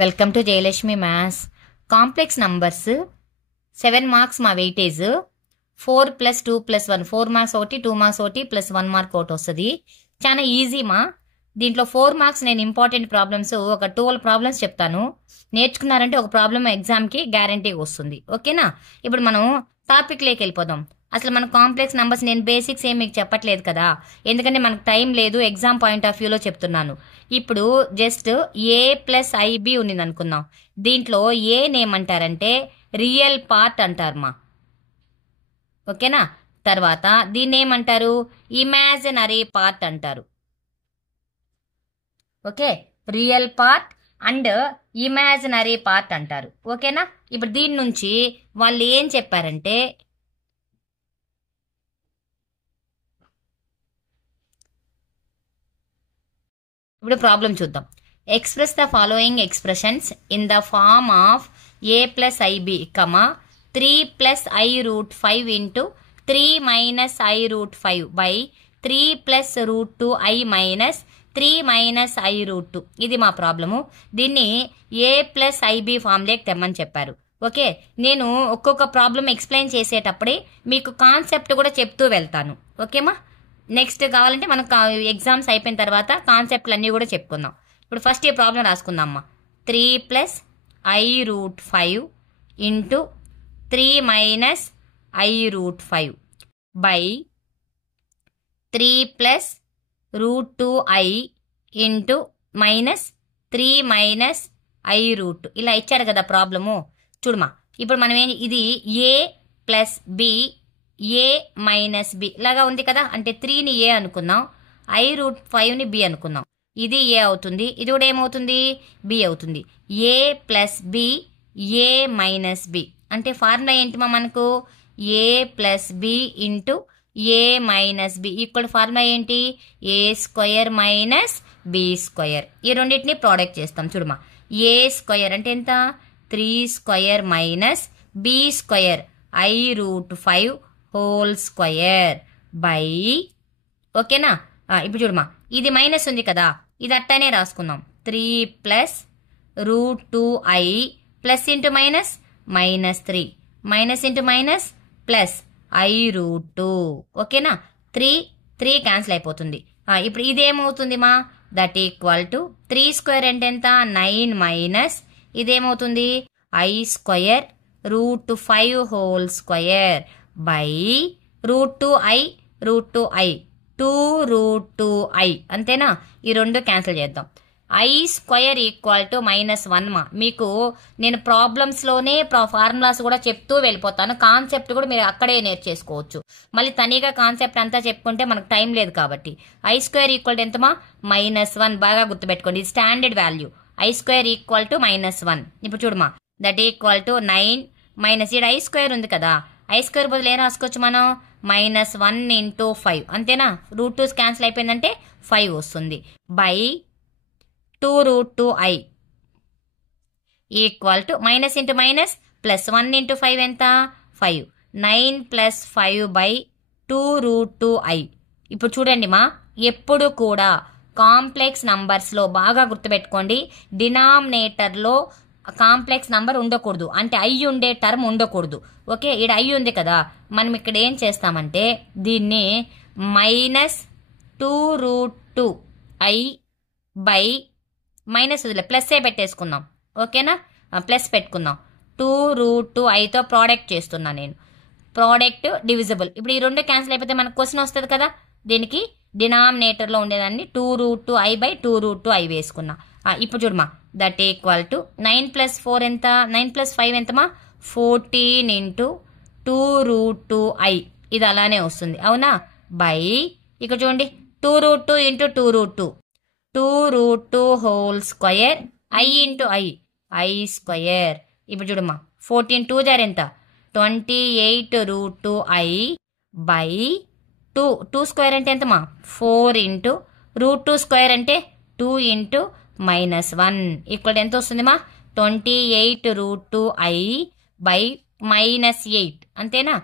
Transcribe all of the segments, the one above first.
Welcome to Jayalakshmi maths. Complex numbers 7 marks మా weightage. 4 + 2 + 1 4 marks ఒకటి, 2 marks ఒకటి ప్లస్ 1 మార్క్ ఒకటి వస్తుంది. చాలా ఈజీ మా. దీంట్లో 4 మార్క్స్ నేను ఇంపార్టెంట్ ప్రాబ్లమ్స్ ఒక 12 ప్రాబ్లమ్స్ చెప్తాను. నేర్చుకున్నారంటే ఒక ప్రాబ్లమ్ ఎగ్జామ్కి గ్యారంటీగా వస్తుంది. ఓకేనా? ఇప్పుడు మనం టాపిక్లోకి వెళ్ళిపోదాం. అసలు మన కాంప్లెక్స్ నంబర్స్ నేను బేసిక్స్ ఏం మీకు చెప్పట్లేదు కదా, ఎందుకంటే మనకు టైం లేదు, ఎగ్జామ్ పాయింట్ ఆఫ్ వ్యూలో చెప్తున్నాను. ఇప్పుడు జస్ట్ ఏ ప్లస్ ఐబి ఉన్నది అనుకుందాం. దీంట్లో ఏ ఏమంటారంటే రియల్ పార్ట్ అంటారు మా. ఓకేనా? తర్వాత దీన్ని ఏమంటారు? ఇమాజినరీ పార్ట్ అంటారు. Okay, real part and imaginary part అంటారు. ఓకేనా? ఇప్పుడు దీని నుంచి వాళ్ళు ఏం చెప్పారంటే ఇప్పుడు ప్రాబ్లం చూద్దాం. Express the following expressions in the form of a plus i b, 3 + i√5 into 3 - i√5 by 3 + √2i minus 3 - i√2. ఇది మా ప్రాబ్లము. దీన్ని ఏ ప్లస్ ఐబి ఫామ్లోకి తెమ్మని చెప్పారు. ఓకే, నేను ఒక్కొక్క ప్రాబ్లం ఎక్స్ప్లెయిన్ చేసేటప్పుడే మీకు కాన్సెప్ట్ కూడా చెప్తూ వెళ్తాను. ఓకేమా? నెక్స్ట్ కావాలంటే మనకు ఎగ్జామ్స్ అయిపోయిన తర్వాత కాన్సెప్ట్లు అన్నీ కూడా చెప్పుకుందాం. ఇప్పుడు ఫస్ట్ ఈ ప్రాబ్లం రాసుకుందామమ్మా. 3 + i√5 into 3 - i√5 by 3 + √2i into -3 - i√2 ఇలా ఇచ్చాడు కదా ప్రాబ్లము. చూడమా, ఇప్పుడు మనం ఇది ఏ ప్లస్ బి, ఏ మైనస్ బి లాగా ఉంది కదా, అంటే 3ని ఏ అనుకుందాం, i√5ని బి అనుకుందాం. ఇది ఏ అవుతుంది, ఇది కూడా ఏమవుతుంది? బి అవుతుంది. ఏ ప్లస్ బి, ఏ మైనస్ బి అంటే ఫార్ములా ఏంటి మనకు? ఏ plus b into a minus B equal formula ఏంటి? ఏ స్క్వయర్ మైనస్ బి స్క్వయర్. ఈ రెండింటిని ప్రోడక్ట్ చేస్తాం. చూడమా, ఏ స్క్వయర్ అంటే ఎంత? 3 square minus b square i√5 whole square by. ఓకేనా? ఇప్పుడు చూడమా, ఇది మైనస్ ఉంది కదా, ఇది అట్టనే రాసుకుందాం. 3 + √2i plus into minus -3 minus into minus plus i√2. ఓకేనా? 3 క్యాన్సిల్ అయిపోతుంది. ఇప్పుడు ఇదేమవుతుంది మా? దట్ ఈక్వల్ టు 3 స్క్వేర్ అంటే ఎంత? 9 మైనస్ ఇదేమవుతుంది? i square √5 whole square by √2i 2√2i అంతేనా? ఈ రెండు క్యాన్సిల్ చేద్దాం. i స్క్వయర్ ఈక్వల్ టు -1 మా. మీకు నేను ప్రాబ్లమ్స్లోనే ఫార్ములాస్ కూడా చెప్తూ వెళ్ళిపోతాను. కాన్సెప్ట్ కూడా మీరు అక్కడే నేర్చేసుకోవచ్చు. మళ్ళీ తనీగా కాన్సెప్ట్ అంతా చెప్పుకుంటే మనకు టైం లేదు కాబట్టి i స్క్వేర్ ఈక్వల్ టు ఎంతమా? -1. బాగా గుర్తుపెట్టుకోండి, ఇది standard value. i square equal to -1. ఇప్పుడు చూడమా, దట్ ఈక్వల్ టు 9 మైనస్ ఇక్కడ i స్క్వేర్ ఉంది కదా, i స్క్వేర్ బదులు ఏం రాసుకోవచ్చు మనం? -1 ఇంటూ 5 అంతేనా? √2 క్యాన్సిల్ అయిపోయిందంటే 5 వస్తుంది by 2√2i equal to minus into minus plus 1 into 5 ఎంత? 5. 9 + 5 బై 2√2i. ఇప్పుడు చూడండి మా, ఎప్పుడు కూడా కాంప్లెక్స్ నంబర్స్లో బాగా గుర్తుపెట్టుకోండి, డినామినేటర్లో కాంప్లెక్స్ నంబర్ ఉండకూడదు, అంటే ఐ ఉండే టర్మ్ ఉండకూడదు. ఓకే, ఇక్కడ ఐ ఉంది కదా, మనం ఇక్కడ ఏం చేస్తామంటే దీన్ని -2√2i బై మైనస్ వదిలే ప్లస్ఏ పెట్టేసుకుందాం. ఓకేనా? ప్లస్ పెట్టుకుందాం. 2√2iతో ప్రోడక్ట్ చేస్తున్నా నేను. Product divisible. ఇప్పుడు ఈ రెండు క్యాన్సిల్ అయిపోతే మనకు క్వశ్చన్ వస్తుంది కదా, దీనికి డినామినేటర్లో ఉండేదాన్ని 2√2i బై 2√2i వేసుకున్నా. ఇప్పుడు చూడమా, దట్ ఈక్వల్ టు 9 + 4 ఎంత? 9 + 5 ఎంతమా? 14 ఇంటూ 2√2i. ఇది అలానే వస్తుంది, అవునా? బై ఇక్కడ చూడండి, 2√2 into 2√2 whole square i into i square. ఇప్పుడు చూడమ్మా, 14 2 జార్ ఎంత? 28√2i బై 2 స్క్వేర్ అంటే ఎంతమా? 4 ఇంటూ √2 స్క్వేర్ అంటే 2 ఇంటూ -1 ఈక్వల్ ఎంత వస్తుంది మా? 28√2i బై -8 అంతేనా?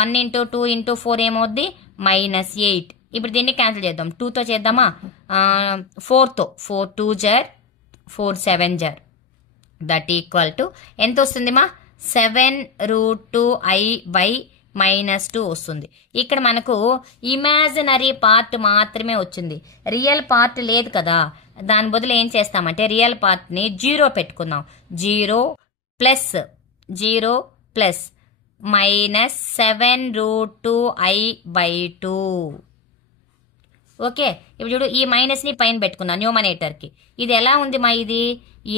1 ఇంటూ 2 ఇంటూ 4 ఏమవుద్ది? -8. ఇప్పుడు దీన్ని క్యాన్సిల్ చేద్దాం. 2తో చేద్దామా? 4తో 4 2 జార్ 4 7 జార్ దట్ ఈక్వల్ టు ఎంత వస్తుంది మా 7√2i/-2 వస్తుంది. ఇక్కడ మనకు ఇమాజినరీ పార్ట్ మాత్రమే వచ్చింది, రియల్ పార్ట్ లేదు కదా. దాని బదులు ఏం చేస్తామంటే రియల్ పార్ట్ని 0 పెట్టుకుందాం. 0 ప్లస్ -7√2i/2. ఓకే, ఇప్పుడు చూడు ఈ మైనస్ని పైన పెట్టుకున్నాం న్యూమనేటర్కి. ఇది ఎలా ఉంది మా, ఇది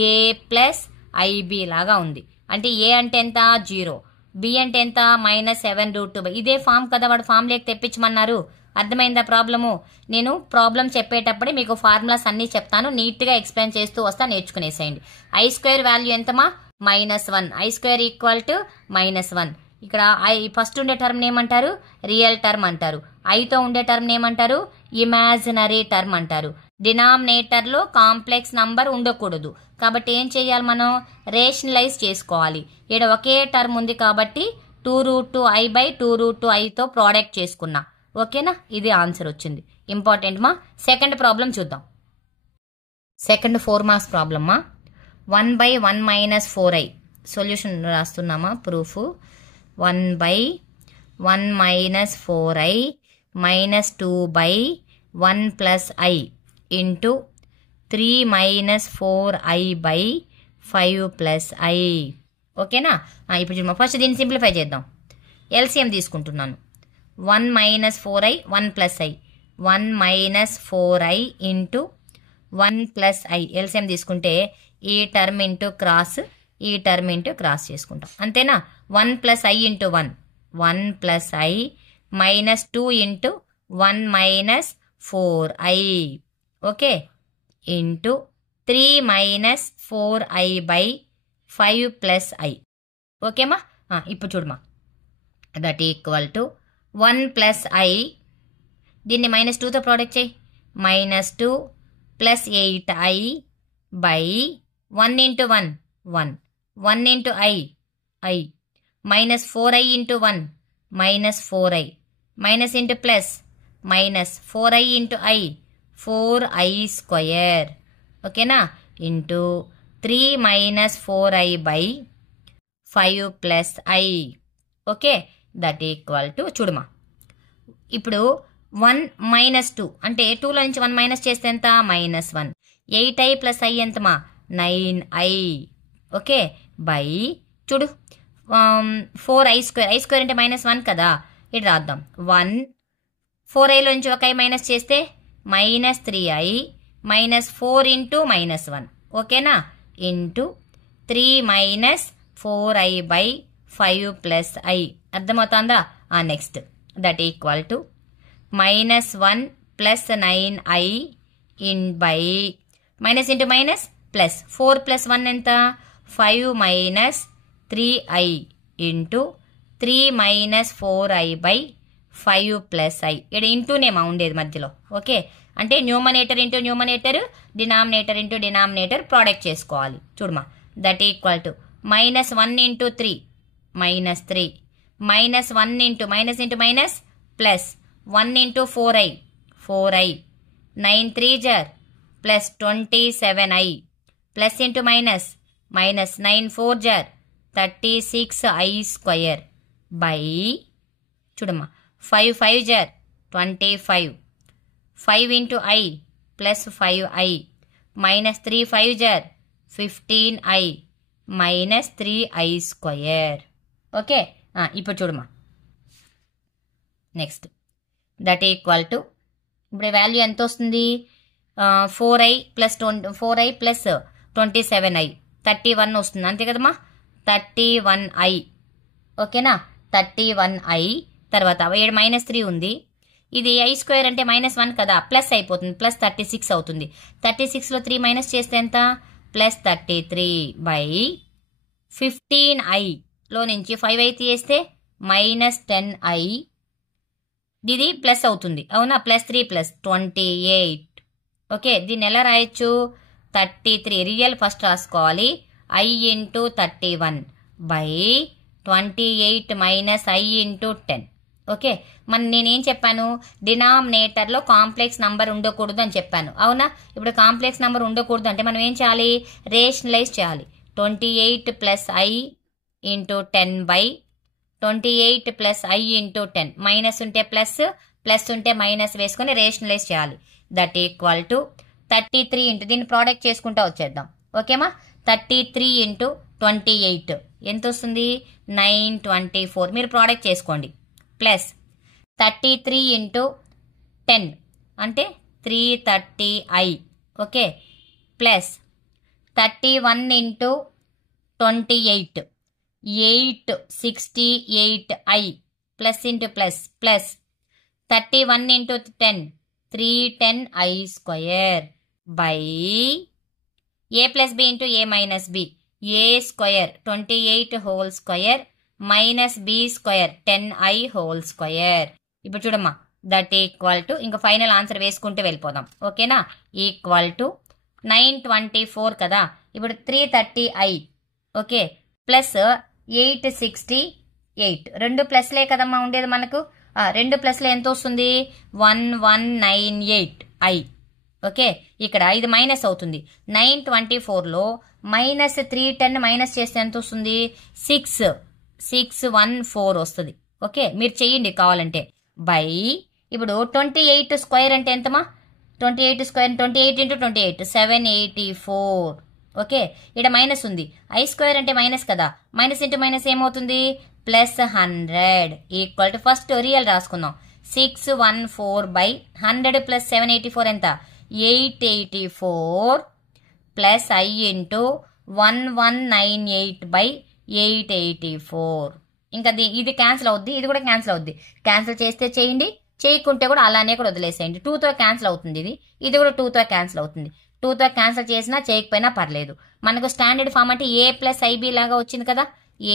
a+ib లాగా ఉంది. అంటే ఏ అంటే ఎంత 0, బి అంటే ఎంత -7√2. ఇదే ఫామ్ కదా, వాడు ఫామ్ లేక తెప్పించమన్నారు. అర్థమైందా ప్రాబ్లము? నేను ప్రాబ్లం చెప్పేటప్పుడే మీకు ఫార్ములాస్ అన్నీ చెప్తాను, నీట్గా ఎక్స్ప్లెయిన్ చేస్తూ వస్తా, నేర్చుకునేసేయండి. i² వాల్యూ ఎంతమా -1, i² ఈక్వల్ టు -1. ఇక్కడ ఫస్ట్ ఉండే టర్మ్ ఏమంటారు, రియల్ టర్మ్ అంటారు. ఐతో ఉండే టర్మ్ ఏమంటారు, ఇమాజినరీ టర్మ్ అంటారు. డినామినేటర్లో కాంప్లెక్స్ నంబర్ ఉండకూడదు కాబట్టి ఏం చేయాలి, మనం రేషనలైజ్ చేసుకోవాలి. ఇక్కడ ఒకే టర్మ్ ఉంది కాబట్టి 2√2i/2√2iతో ప్రోడక్ట్ చేసుకున్నా. ఓకేనా, ఇది ఆన్సర్ వచ్చింది. ఇంపార్టెంట్ మా. సెకండ్ ప్రాబ్లం చూద్దాం. సెకండ్ 4 మార్క్స్ ప్రాబ్లమ్ మా. 1/1 - 4i సొల్యూషన్ రాస్తున్నామా, proof. 1/1 - 4i - 2/1 + i into 3 - 4i/5 + i. ఓకేనా, ఇప్పుడు చూద్దాం. ఫస్ట్ దీన్ని సింప్లిఫై చేద్దాం. ఎల్సిఎం తీసుకుంటున్నాను. 1 - 4i 1 + i 1 - 4i into 1 + i. LCM తీసుకుంటే ఈ టర్మ్ ఇంటూ క్రాస్, ఈ టర్మ్ ఇంటూ క్రాస్ చేసుకుంటాం. అంతేనా. 1 + i into 1 1 + i -2 into 1 - 4i. Okay, into 3 - 4i/5 + i. ఓకేమా. ఇప్పుడు చూడమా, దట్ ఈక్వల్ టు 1 + i, దీన్ని -2తో ప్రోడక్ట్ చేయి. -2 + 8i/1 into 1 1 1 into i -4i into 1 -4i minus into plus -4i into i 4i². ఓకేనా, into 3 - 4i/5 + i. Okay, that equal to చూడమా. ఇప్పుడు 1 - 2 అంటే 2లో నుంచి 1 మైనస్ చేస్తే ఎంత -1. 8i + i ఎంతమా 9i. Okay, by చూడు 4i². i² అంటే -1 కదా, ఇది రాద్దాం. 1 4iలో నుంచి ఒక i మైనస్ చేస్తే -3i -4 ఇంటూ -1. ఓకేనా, ఇంటూ 3 - 4i/5 + i. అర్థమవుతుందా. Next that equal to -1 + 9i minus into minus plus 4 + 1 ఎంత 5 - 3i ఇంటూ 3 - 4i/5 + i. ఇక్కడ ఇంటూనేమా ఉండేది మధ్యలో. ఓకే, అంటే numerator into numerator, denominator into denominator product చేసుకోవాలి. చూడమా, that equal to -1 into 3 -3 -1 into minus into minus plus 1 into 4i 9 3 జర్ plus 27i plus into minus -9 4 జర్ 36i² by చూడమ్మా 5 5 జర్ 25 5 ఇంటూ i ప్లస్ 5i -3 5 జర్ 15i -3i². ఓకే, ఇప్పుడు చూడమ్మా. Next that equal to ఇప్పుడు వాల్యూ ఎంత వస్తుంది 4i + 27i 31 వస్తుంది. అంతే కదమ్మా, 31i. ఓకేనా, 31i. తర్వాత -3 ఉంది. ఇది i² అంటే -1 కదా, ప్లస్ అయిపోతుంది, ప్లస్ 36 అవుతుంది. 36లో 3 మైనస్ చేస్తే ఎంత ప్లస్ 33/15i లో నుంచి 5i తీస్తే -10i. ఇది ప్లస్ అవుతుంది అవునా, +3 + 28. ఓకే, దీన్ని ఎలా రాయొచ్చు 33 రియల్ ఫస్ట్ రాసుకోవాలి. i into 31/28 - i into 10. Okay, నేనేం చెప్పాను, డినామినేటర్లో కాంప్లెక్స్ నంబర్ ఉండకూడదు అని చెప్పాను అవునా. ఇప్పుడు కాంప్లెక్స్ నంబర్ ఉండకూడదు అంటే మనం ఏం చేయాలి, రేషనలైజ్ చేయాలి. 28 plus I into 10 by 28 plus I into 10 minus ఉంటే ప్లస్ ప్లస్ ఉంటే మైనస్ వేసుకొని రేషనలైజ్ చేయాలి. దట్ ఈక్వల్ టు 33 ఇంటూ దీన్ని ప్రోడక్ట్ చేసుకుంటూ వచ్చేద్దాం. ఓకేమా 33 ఇంటూ 28 ఎంత వస్తుంది 924 మీరు ప్రోడక్ట్ చేసుకోండి. ప్లస్ 33 ఇంటూ 10 అంటే 330i. Okay plus 31 into 28 868i plus into plus plus 31 into 10 310i square by a plus b into a minus b a square 28 whole square minus b square 10i whole square. ఇప్పుడు చూడమ్మా that equal to ఇంకా final answer వేసుకుంటూ వెళ్ళిపోదాం. ఓకేనా equal to 924 కదా. ఇప్పుడు 330i okay plus 868 రెండు ప్లస్లే కదమ్మా ఉండేది మనకు. రెండు ప్లస్లో ఎంత వస్తుంది 1198i. ఓకే ఇక్కడ ఇది మైనస్ అవుతుంది. 924లో మైనస్ 310 మైనస్ చేస్తే ఎంత వస్తుంది 614 వస్తుంది. ఓకే మీరు చెయ్యండి కావాలంటే బై ఇప్పుడు 28 స్క్వేర్ అంటే ఎంతమా 28 స్క్వేర్ 28 ఇంటూ 28 784. ఓకే ఇక్కడ మైనస్ ఉంది ఐ స్క్వేర్ అంటే మైనస్ కదా మైనస్ ఇంటూ మైనస్ ఏమవుతుంది plus 100 equal to first real రాసుకుందాం 614 బై 100 ప్లస్ 784 ఎంత 884 ప్లస్ ఐ ఇంటూ 1198 బై 884. ఇంకా ఇది క్యాన్సిల్ అవుద్ది ఇది కూడా క్యాన్సిల్ అవుద్ది. క్యాన్సిల్ చేస్తే చేయండి చేయకుంటే కూడా అలానే కూడా వదిలేసేయండి. 2తో క్యాన్సిల్ అవుతుంది ఇది కూడా 2తో క్యాన్సిల్ అవుతుంది. 2తో క్యాన్సిల్ చేసినా చేయకపోయినా పర్లేదు. మనకు స్టాండర్డ్ ఫామ్ అంటే ఏ ప్లస్ ఐబి లాగా వచ్చింది కదా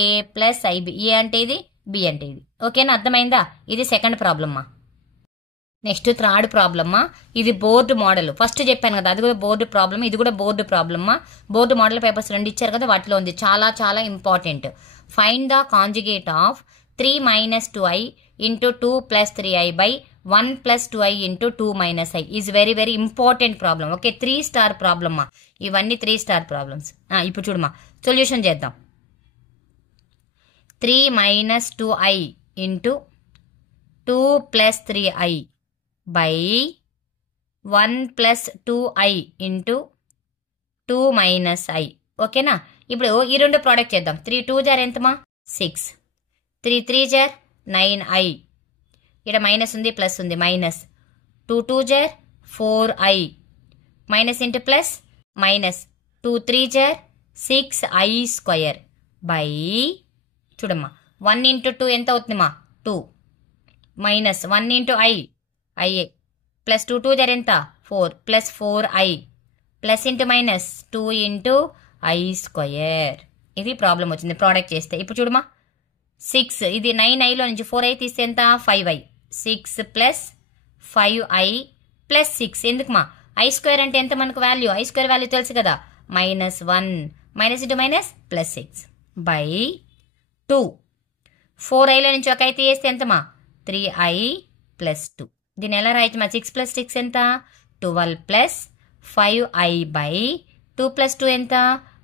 ఏ ప్లస్ ఐబి ఏ అంటే ఇది బి అంటే ఇది. ఓకేనా అర్థమైందా. ఇది సెకండ్ ప్రాబ్లమ్మా. నెక్స్ట్ థర్డ్ ప్రాబ్లమ్మా. ఇది బోర్డు మోడల్ ఫస్ట్ చెప్పాను కదా అది కూడా బోర్డు ప్రాబ్లమ్ ఇది కూడా బోర్డు ప్రాబ్లమ్మా. బోర్డు మోడల్ పేపర్స్ 2 ఇచ్చారు కదా వాటిలో ఉంది చాలా చాలా important. Find the conjugate of 3 minus 2i into 2 plus 3i by 1 plus 2i into 2 minus i is very very important problem. Okay 3 star problem మా ఇవన్నీ 3 స్టార్ ప్రాబ్లమ్స్. ఇప్పుడు చూడమ్మా సొల్యూషన్ చేద్దాం. 3 minus 2i into 2 plus 3i by 1 plus 2i into 2 minus i. ఓకేనా ఇప్పుడు ఈ రెండు product చేద్దాం. 3 2 జార్ ఎంతమా 6 3 3 జార్ 9i ఇక్కడ మైనస్ ఉంది ప్లస్ ఉంది మైనస్ 2 2 జార్ 4i minus into plus minus 2 3 జార్ 6i స్క్వేర్ బై చూడమ్మా 1 ఇంటూ 2 ఎంత అవుతుందమ్మా 2 మైనస్ 1 ఇంటూ i ప్లస్ 2 2 జార్ ఎంత 4 plus 4i plus into minus 2 into i square. ఇది ప్రాబ్లం వచ్చింది ప్రోడక్ట్ చేస్తే. ఇప్పుడు చూడమ్మా 6 ఇది 9iలో నుంచి 4i తీస్తే ఎంత 5i 6 ప్లస్ 5i ప్లస్ 6 ఎందుకుమా ఐ స్క్వేర్ అంటే ఎంత మనకు వాల్యూ ఐ స్క్వేర్ వాల్యూ తెలుసు కదా minus 1 minus into minus plus 6 by 2 4iలో నుంచి ఒక i తీస్తే ఎంతమా 3i ప్లస్ 2. దీన్ని ఎలా రాయొచ్చు మా 6 ప్లస్ 6 ఎంత 12 ప్లస్ 5i బై 2 ప్లస్ 2 ఎంత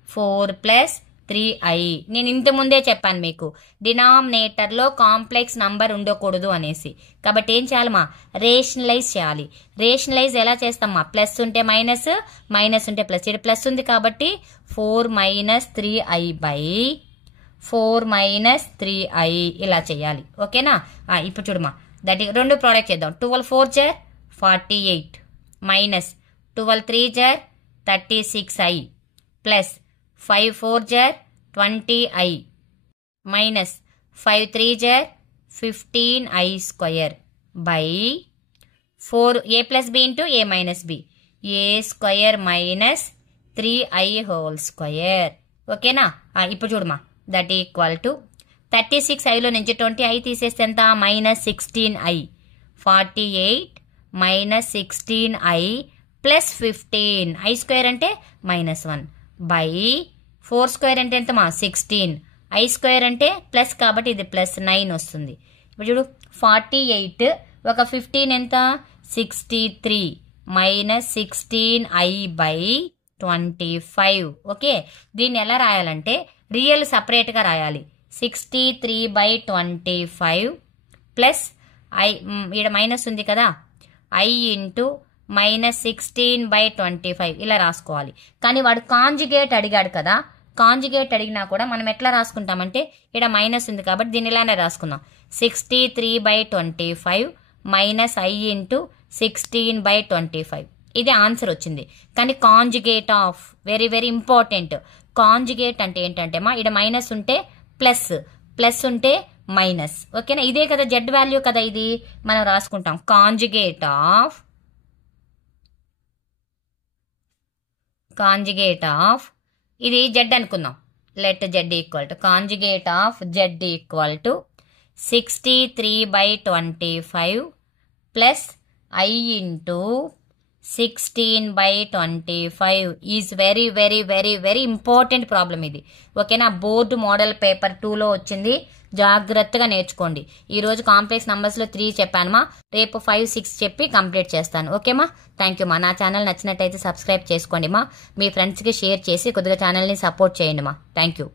4 ప్లస్ 3i. నేను ఇంత ముందే చెప్పాను మీకు డినామినేటర్లో కాంప్లెక్స్ నంబర్ ఉండకూడదు అనేసి. కాబట్టి ఏం చేయాలమ్మా రేషనలైజ్ చేయాలి. రేషనలైజ్ ఎలా చేస్తామా ప్లస్ ఉంటే మైనస్ మైనస్ ఉంటే ప్లస్ ఇక్కడ ప్లస్ ఉంది కాబట్టి 4 minus 3i by 4 minus 3i ఇలా చేయాలి. ఓకేనా ఇప్పుడు చూడమ్మా దట్ రెండు ప్రోడక్ట్ చేద్దాం. 12 4 జార్ 48 మైనస్ 12 3 జార్ 36i ప్లస్ 5 4 జార్ 20i మైనస్ 5 3 జార్ 15i square by 4 a plus b into a minus b a square minus 3i whole square. ఓకేనా ఇప్పుడు చూడమ్మా దట్ ఈక్వల్ టు 36iలో నుంచి 20i తీసేస్తే ఎంత minus 16i 48 minus 16i plus 15 i square అంటే minus 1 by 4 square అంటే ఎంతమా 16 i square అంటే plus కాబట్టి ఇది ప్లస్ 9 వస్తుంది. ఇప్పుడు చూడు 48 ఒక 15 ఎంత 63 మైనస్ 16i బై 25. ఓకే, దీన్ని ఎలా రాయాలంటే రియల్ సపరేట్గా రాయాలి. 63/25 ప్లస్ ఐ, ఇక్కడ మైనస్ ఉంది కదా, I ఇంటూ -16/25 ఇలా రాసుకోవాలి. కానీ వాడు కాంజుగేట్ అడిగాడు కదా, కాంజుగేట్ అడిగినా కూడా మనం ఎట్లా రాసుకుంటామంటే ఇక్కడ మైనస్ ఉంది కాబట్టి దీన్ని ఇలానే రాసుకుందాం. 63/25 మైనస్ I ఇంటూ 16/25 ఇది ఆన్సర్ వచ్చింది. కానీ conjugate of very very important. Conjugate అంటే ఏంటంటే మా ఇక్కడ మైనస్ ఉంటే ప్లస్, ప్లస్ ఉంటే మైనస్. ఓకేనా, ఇదే కదా జెడ్ వాల్యూ కదా, ఇది మనం రాసుకుంటాం. కాంజుగేట్ ఆఫ్ ఇది జెడ్ అనుకుందాం. Let Z equal to conjugate of Z equal to 63/25 plus I into 16/25 is very very very very important problem ఇది. ఓకేనా, బోర్డు మోడల్ పేపర్ 2లో వచ్చింది, జాగ్రత్తగా నేర్చుకోండి. ఈరోజు కాంప్లెక్స్ నంబర్స్లో 3 చెప్పానుమా, రేపు 5, 6 చెప్పి కంప్లీట్ చేస్తాను. ఓకేమా, థ్యాంక్ యూ మా. నా ఛానల్ నచ్చినట్టయితే సబ్స్క్రైబ్ చేసుకోండి మా, మీ ఫ్రెండ్స్కి షేర్ చేసి కొద్దిగా ఛానల్ని సపోర్ట్ చేయండి మా. Thank you.